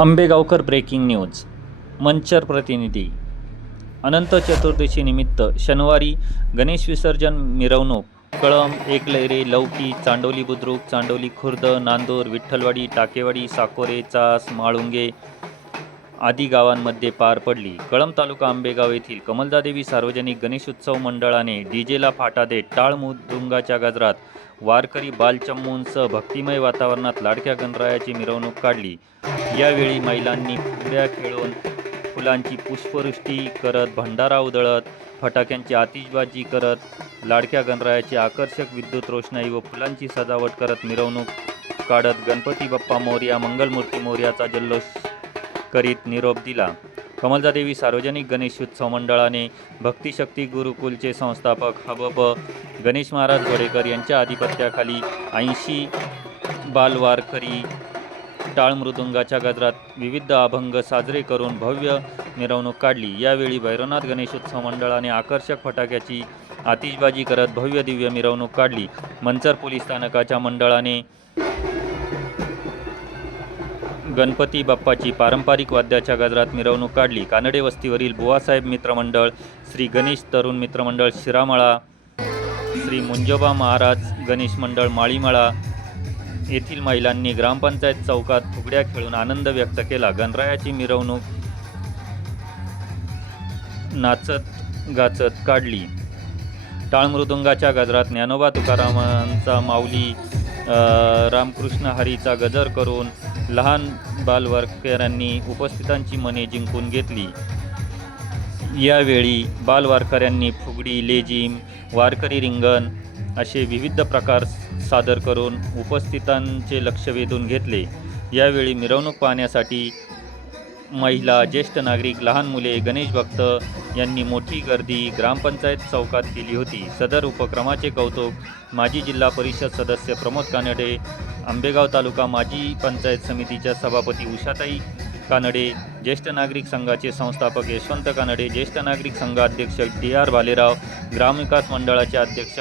Ambegaonkar breaking news. Manchar प्रतिनिधी. अनंत चतुर्दशी निमित्त शनिवारी गणेश विसर्जन मिरवणूक कळंब, एकलैरे, लौकी, चांडोली बुद्रुक, चांडोली खुर्द, नांदूर, विठ्ठलवाडी, टाकेवाडी, साकोरे, चास, माळुंगे आदी गावांमध्ये पार पडली. कळंब तालुका आंबेगाव येथील कमलदादेवी सार्वजनिक गणेशोत्सव मंडळाने डीजेला फाटा देत टाळ मृदुंगाच्या गजरात वारकरी बालचम्मूंसह भक्तिमय वातावरणात लाडक्या गणरायाची मिरवणूक काढली. यावेळी महिलांनी फुगड्या खेळून, फुलांची पुष्पवृष्टी करत, भंडारा उधळत, फटाक्यांची आतिषबाजी करत, लाडक्या गणरायाची आकर्षक विद्युत रोषणाई व फुलांची सजावट करत मिरवणूक काढत गणपती बाप्पा मोरया, मंगलमूर्ती मोरयाचा जल्लोष करीत निरोप दिला. कमलदादेवी सार्वजनिक गणेशोत्सव मंडळाने भक्तिशक्ती गुरुकुलचे संस्थापक हबब गणेश महाराज घोडेकर यांच्या आधिपत्याखाली 80 बालवारकरी टाळ मृदुंगाच्या गजरात विविध अभंग साजरे करून भव्य मिरवणूक काढली. यावेळी भैरवनाथ गणेशोत्सव मंडळाने आकर्षक फटाक्याची आतिषबाजी करत भव्य दिव्य मिरवणूक काढली. मंचर पोलीस स्थानकाच्या मंडळाने गणपती बाप्पाची पारंपरिक वाद्याच्या गजरात मिरवणूक काढली. कानडे वस्तीवरील बुवासाहेब मित्रमंडळ, श्री गणेश तरुण मित्रमंडळ शिरामळा, श्री मुंजोबा महाराज गणेश मंडळ माळीमळा येथील महिलांनी ग्रामपंचायत चौकात फुगड्या खेळून आनंद व्यक्त केला. गणरायाची मिरवणूक नाचत गाचत काढली. टाळ मृदुंगाच्या गजरात ज्ञानोबा तुकारामांचा माऊली रामकृष्ण हरीचा गजर करून लहान बालवारकऱ्यांनी उपस्थितांची मने जिंकून घेतली. यावेळी बालवारकऱ्यांनी फुगडी, लेझीम, वारकरी रिंगण असे विविध प्रकार सादर करून उपस्थितांचे लक्ष वेधून घेतले. यावेळी मिरवणूक पाहण्यासाठी महिला, ज्येष्ठ नागरिक, लहान मुले, गणेश भक्त यांनी मोठी गर्दी ग्रामपंचायत चौकात केली होती. सदर उपक्रमाचे कौतुक माजी जिल्हा परिषद सदस्य प्रमोद कानडे, आंबेगाव तालुका माजी पंचायत समितीच्या सभापती उषाताई कानडे, ज्येष्ठ नागरिक संघाचे संस्थापक यशवंत कानडे, ज्येष्ठ नागरिक संघ अध्यक्ष DR भालेराव, ग्रामविकास मंडळाचे अध्यक्ष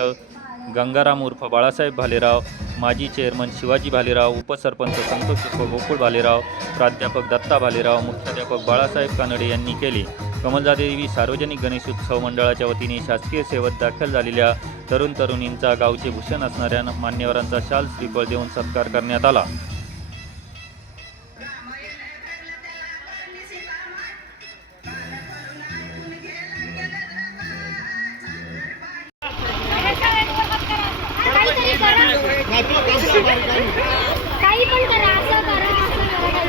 गंगाराम उर्फ बाळासाहेब भालेराव, माजी चेअरमन शिवाजी भालेराव, उपसरपंच संतोष उर्फ गोकुळ भालेराव, प्राध्यापक दत्ता भालेराव, मुख्याध्यापक बाळासाहेब कानडे यांनी केले. कमलदादेवी सार्वजनिक गणेशोत्सव मंडळाच्या वतीने शासकीय सेवेत दाखल झालेल्या तरुण तरुणींचा गावचे भूषण असणाऱ्या मान्यवरांचा शाल श्रीफळ देऊन सत्कार करण्यात आला. काही पण करा, असं करा, असं करा.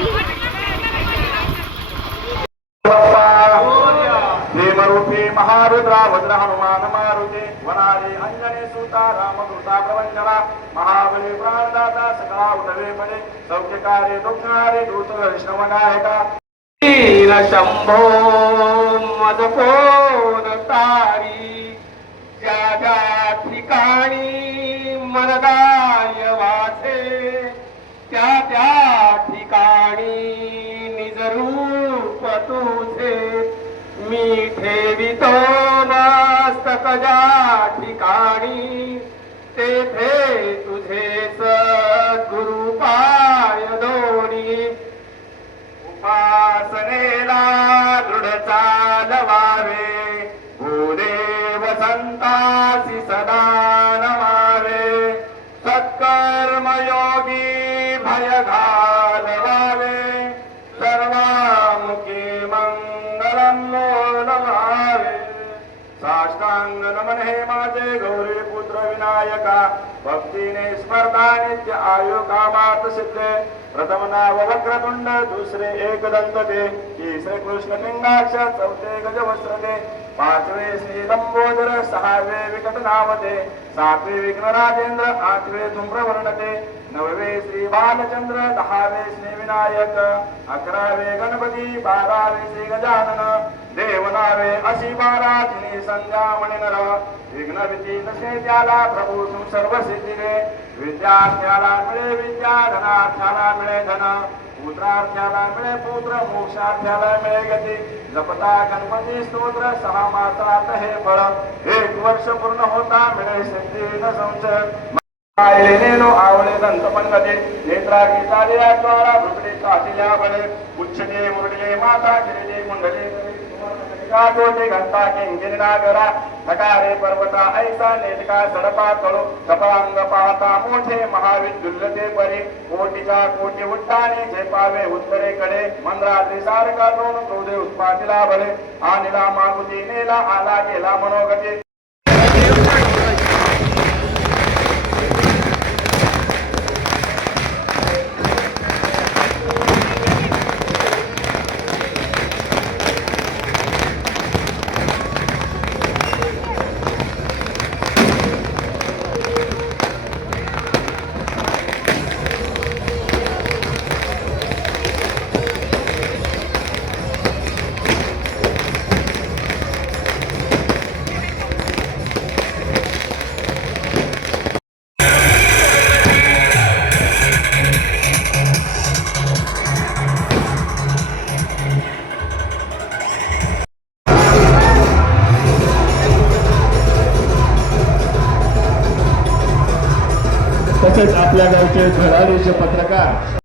हेमरूपी महारुद्रा वज्र हनुमान मारुती वनारे अंजने सुता रामदूता प्रवंचना महाबली प्राणदाता सकळा उदवे पडे सौख्यकारे दुःखारे दूत वैष्णवनायका वीर शंभो मदकोन तारी ज्या ज्या ठिकाणी मनदाय वाचे त्या त्या ठिकाणी निज रूप तुझे मी ठेवितो मस्तक ज्या ठिकाणी तेथे तुझे सद्गुरु पाय दोणी उपासनेला दृढ चालवावे भूदेव संतासी सदा नमावे सत्कर्मयोगी भय घालवावे सर्वामुखी मंगलम नमावे साष्टांग नमन हे माझे गौरी पुत्र विनायका भक्तीने स्मरता नित्य आयु कामात सिद्धे प्रथम नाव वक्रतुंड दुसरे एकदंत ते तिसरे कृष्ण पिंगाक्ष चौथे गजवस्त्र ते पाचवे श्री लंबोदर सहावे विकट नामते सातवे विघ्न राजेंद्र आठवे धूम्रवर्ण ते नववे श्री बालचंद्र दहावे श्री विनायक अकरावे गणपती बारावे श्री गजानन देवनावे अशी 12 तिने संध्या मणिनर विघ्न भीती नसे त्याला प्रभू तू सर्व सिद्धिरे विद्यार्थ्याला मिळे विद्या धनार्थ्याला मिळे धन पुत्रार्थ्याला मिळे पुत्र मोक्षार्थ्याला मिळे गती जपता गणपती स्तोत्र 6 मासात हे फळ 1 वर्ष पूर्ण होता मिळे सिद्धी न संशय नेनो आवळे दंत पंगते नेत्रा गीतालिया द्वारा भुगडे तातिल्या बळे उच्छते मुरडे माता गिरिजे मुंडले काटोटे घंटा किंगिरी नागरा ठकारे पर्वता ऐसा नेटका सडपा कळो कपांग पाहता मोठे महाविद्युल्लते परी कोटीच्या कोटी उट्टाने झेपावे उत्तरेकडे मंद्राद्री सारखा दोन क्रोधे उत्पातीला बळे आणला मागुती नेला आला गेला मनोगती तसेच आपल्या गावचे धडाडीचे पत्रकार